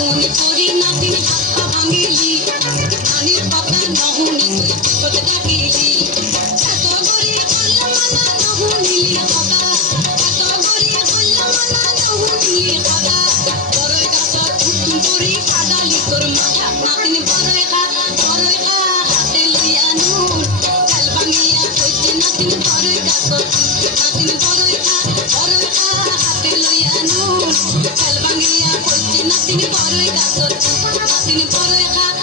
মনে করি নাতিন হাত পা ভাঙিলি নানির কথা নহুনি তুই বিপদ ডাকিলি এত গড়িয়ে বললাম মানা নহুনিলি কথা এত গড়িয়ে বললাম মানা নহুনিলি কথা বড়ই গাছ থুতুম করি কাদালি তোর মাথা নাতিন বড়ই খা হাতে লইয়া নুন কাল ভাঙিয়া কইতে নাতিন বড়ই গাছ নাতিন বড়ই খা হাতে লইয়া নুন কাল ভাঙিয়া কইতে নাতিন বড়ই গাছ নাতিন বড়ই খা